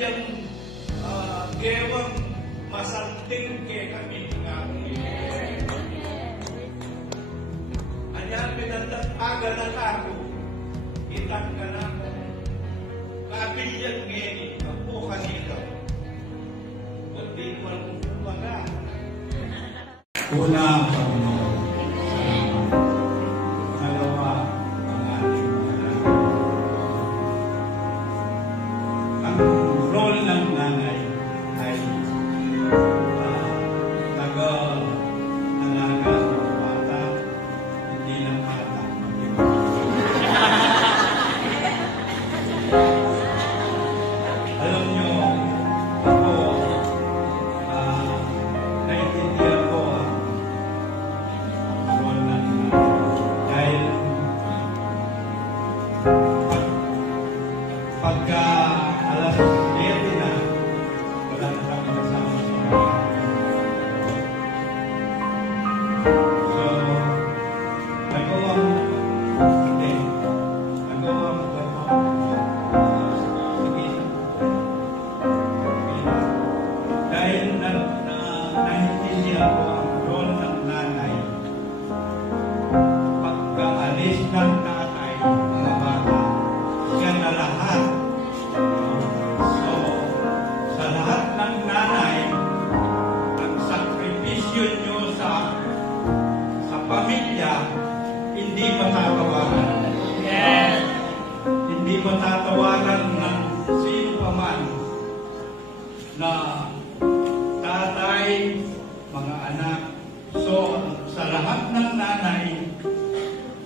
yung gewang masalting ke kami nga. Anya pinandat aga na ako, itak ka na ako. Kabilyan ngayon, ako kanito. Kundi naman kung kumaga. Una, Panginoon, salamat. Dalawa, ang ating mga ang role ng nanay ay nag-alaga ng mga bata, hindi lang bata. Alam nyo, ako, naiintindihan ko ang role ng nanay. Dahil pagka alas 7 na, wala na kami kasama sa mga. So, nagawang hindi. Nagawang sige na. Dahil naintindihan ko ang role ng nanay. Pagkaalis ng tatay, mga bata, siya na lahat. So, sa lahat ng nanay, ang sakripisyo nyo sa pamilya, hindi matatawaran. Yes. Hindi matatawaran ng sino pa man na tatay, mga anak. So, sa lahat ng nanay,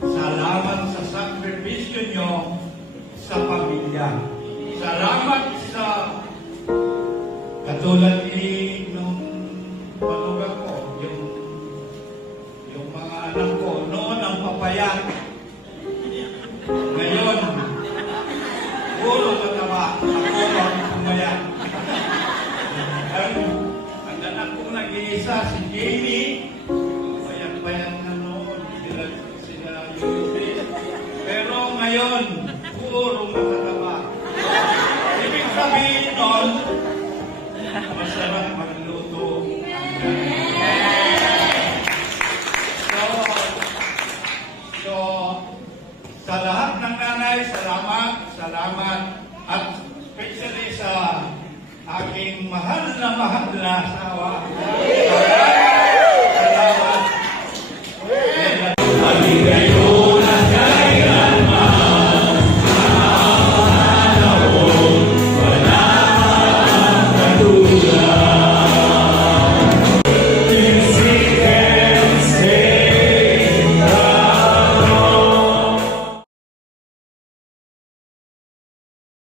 salamat sa sakripisyo nyo sa pamilya. Salamat sa katulad ni nung panuga ko, yung mga anak ko, noon ang papayat. Ngayon, puro mataba, ako ang pumayat. Ang anak kong nag-iisa, si Jamie, payat-payat na noon, sila Luis. Pero ngayon, puro matataba. Ibig sabihin nun, masarap magluto. So, sa lahat ng nanay, salamat. At especially sa aking mahal na asawa.